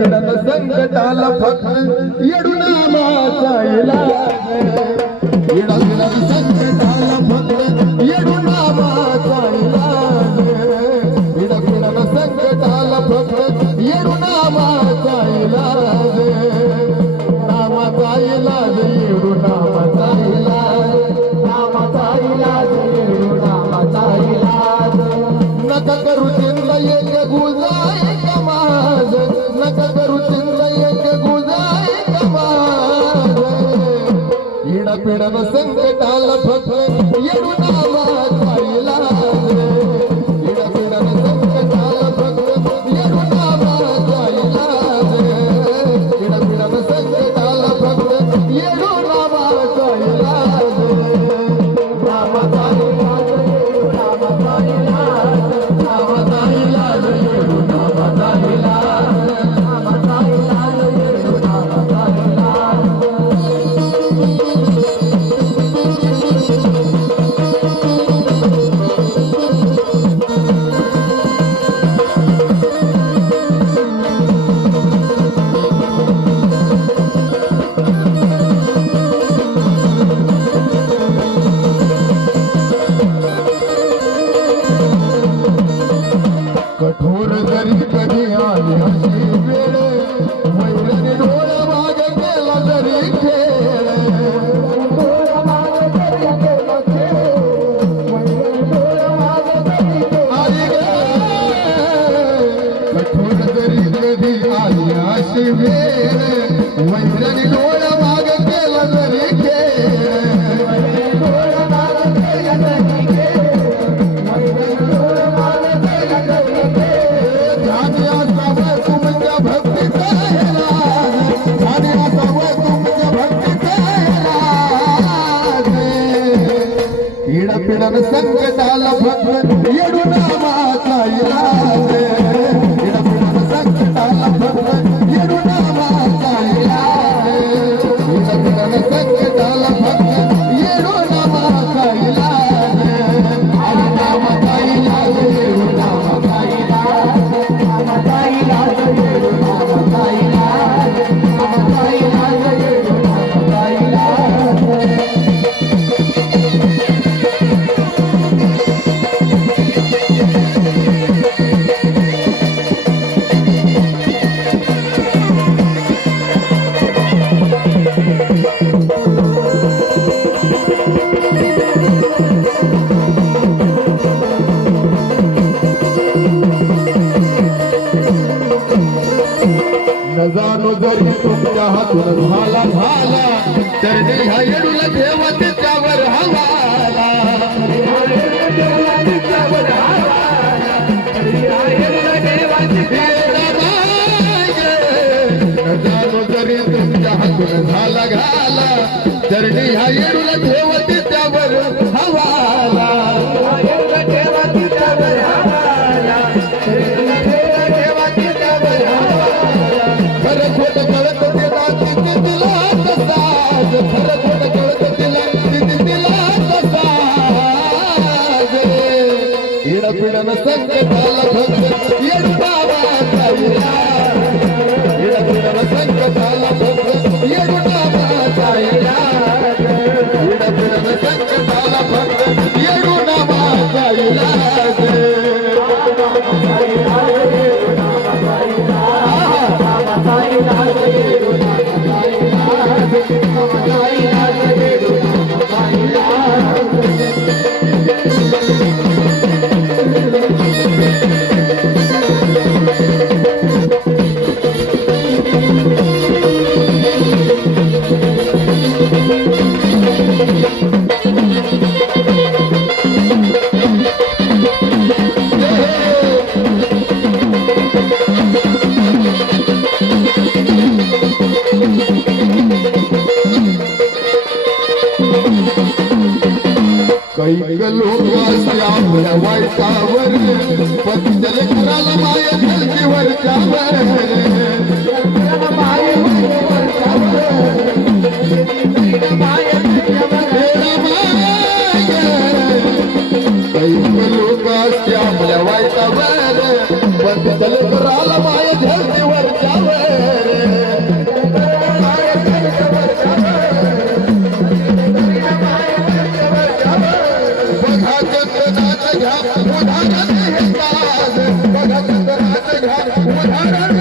पिडन संकटाला फक्त येडू नामाचा इलाज येडा पिडन संकटाला फक्त येडू नामाचा इलाज येडा पिडन संकटाला फक्त येडू नामाचा इलाज नामाचा इलाज येडू नामाचा इलाज नामाचा इलाज येडू नामाचा इलाज नका करू चिंता एक गुजाय कमाज नका करू चिंता एक गुजाय कमाज येडा पिडन संकटाला फक्त येडू नामाचा इलाज येडा पिडन संकटाला फक्त येडू नामाचा इलाज येडा पिडन संकटाला फक्त येडू नामाचा इलाज नामाचा इलाज येडू नामाचा इलाज नामाचा इलाज येडू नामाचा इलाज नामाचा इलाज येडू नामाचा इलाज कठोर जरी कधी आली अशी वेळ वैराने डोळा माग केला जरी खेळ आली ग कठोर जरी कधी आली अशी वेळ वैराने डोळा माग केला जरी खेळ येडा पिडन संकटाला फक्त येडू नामाचा इलाज येडा पिडन संकटाला फक्त येडू नामाचा इलाज येडा पिडन संकटाला फक्त येडू नामाचा इलाज आणि नामाचा इलाज येडू नामाचा इलाज नामाचा इलाज येडू नामाचा इलाज नामाचा इलाज येडू नामाचा इलाज न जाणू जरी तुमच्या हातून झाला झाला तर ह्या येडूला ठेवा त्याच्यावर हवाला न जाणू जरी तुमच्या हातून झाला घाला तर ह्या येडूला ठेवा त्याच्यावर हवाला खरं खोटं कळत तिला किती दिला तसाच खरं खोटं कळत तिला किती दिला तसाच येडा पिडन संकटाला फक्त येडू नामाचा इलाज येडा पिडन संकटाला फक्त येडू नामाचा इलाज येडा पिडन संकटाला फक्त येडू नामाचा इलाज कैक लोक आपल्या वाईटावर पतीच्या लेकराला माया धरतीवरच्यावर कैक लोक आपल्या वाईटावर पतीच्या लेकराला माया धरतीवरच्यावर हे ताज बघा सुंदराचं घाल उदाहरण